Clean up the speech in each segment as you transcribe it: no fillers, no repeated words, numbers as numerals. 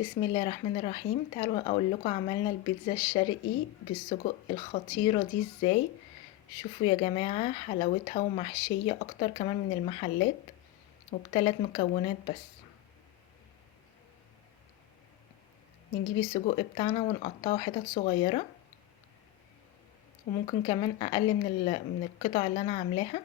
بسم الله الرحمن الرحيم. تعالوا اقول لكم عملنا البيتزا الشرقي بالسجق الخطيرة دي ازاي. شوفوا يا جماعة حلاوتها ومحشية اكتر كمان من المحلات وب3 مكونات بس. نجيب السجق بتاعنا ونقطعه حتت صغيرة، وممكن كمان اقل من القطع اللي انا عاملاها.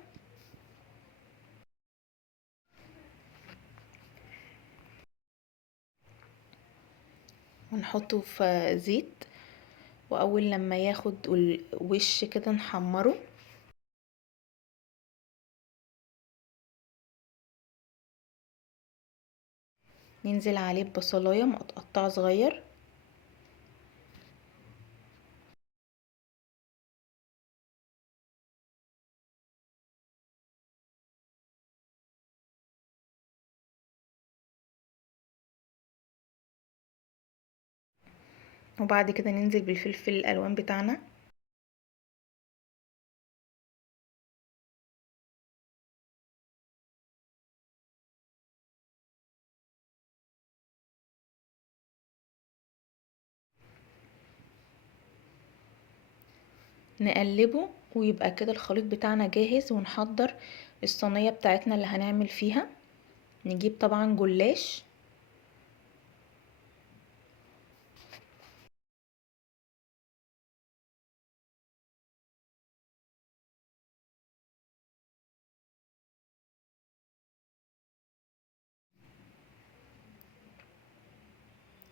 ونحطه في زيت، واول لما ياخد وش كده نحمره. ننزل عليه ببصلايه متقطعه صغير، وبعد كده ننزل بالفلفل الالوان بتاعنا. نقلبه ويبقى كده الخليط بتاعنا جاهز، ونحضر الصينية بتاعتنا اللي هنعمل فيها. نجيب طبعا جلاش،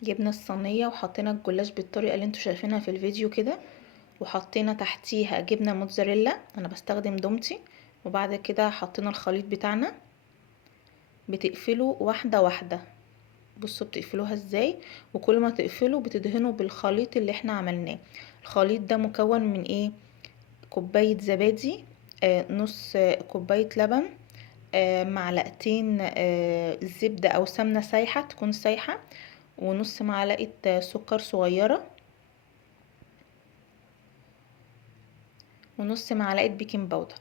جبنا الصينية وحطينا الجلاش بالطريقة اللي انتوا شايفينها في الفيديو كده، وحطينا تحتيها جبنة موتزاريلا، انا بستخدم دومتي. وبعد كده حطينا الخليط بتاعنا. بتقفلوا واحدة واحدة، بصوا بتقفلوها ازاي. وكل ما تقفلوا بتدهنوا بالخليط اللي احنا عملناه. الخليط ده مكون من ايه؟ كوباية زبادي، نص كوباية لبن، معلقتين زبدة او سمنة سايحة تكون سايحة، ونص معلقة سكر صغيرة، ونص معلقة بيكنج باودر.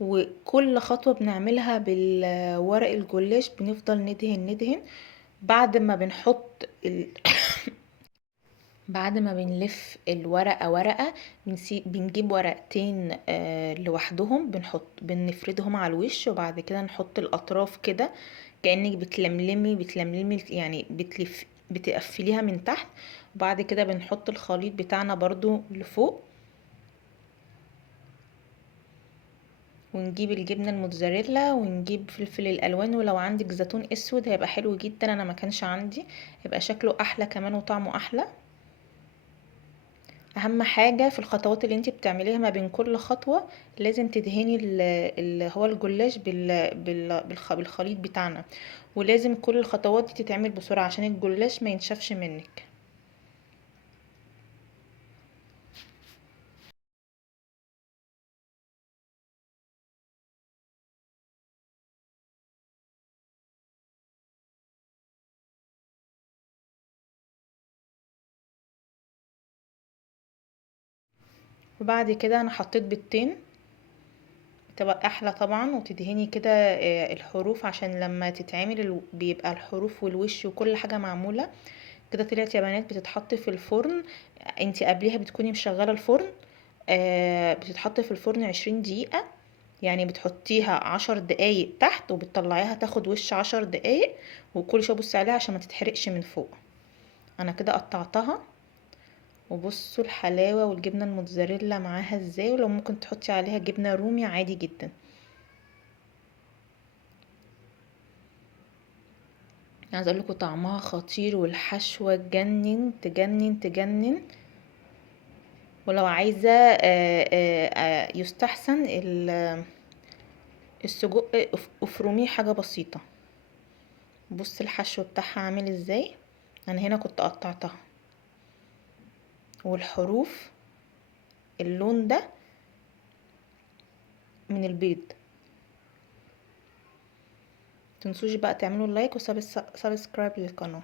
وكل خطوة بنعملها بالورق الجلاش بنفضل ندهن. بعد ما بنحط بعد ما بنلف الورقة ورقة، بنجيب ورقتين لوحدهم، بنفردهم على الوش، وبعد كده نحط الأطراف كده كأنك بتلملمي يعني بتقفليها من تحت. وبعد كده بنحط الخليط بتاعنا برضو لفوق، ونجيب الجبنة الموتزاريلا، ونجيب فلفل الألوان، ولو عندك زيتون اسود هيبقى حلو جدا، انا ما كانش عندي، هيبقى شكله احلى كمان وطعمه احلى. اهم حاجة في الخطوات اللي انت بتعمليها ما بين كل خطوة لازم تدهني اللي هو الجلاش بالخليط بتاعنا. ولازم كل الخطوات دي تتعمل بسرعة عشان الجلاش ما ينشفش منك. وبعد كده انا حطيت بيضتين، تبقى احلى طبعا. وتدهني كده الحروف عشان لما تتعمل بيبقى الحروف والوش وكل حاجة معمولة كده. طلعت يا بنات بتتحط في الفرن. انتي قبليها بتكوني مشغلة الفرن، بتتحط في الفرن 20 دقيقة. يعني بتحطيها 10 دقايق تحت وبتطلعيها تاخد وش 10 دقايق، وكل شوية بصي عليها عشان ما تتحرقش من فوق. انا كده قطعتها، وبصوا الحلاوة والجبنة الموتزاريلا معاها ازاي. ولو ممكن تحطي عليها جبنة رومي عادي جدا. عايزه اقول لكم طعمها خطير، والحشوه تجنن تجنن تجنن. ولو عايزه يستحسن السجق افرميه حاجه بسيطه. بص الحشو بتاعها عامل ازاي. انا هنا كنت قطعتها، والحروف اللون ده من البيض. متنسوش بقى تعملوا لايك وسبسكرايب للقناه.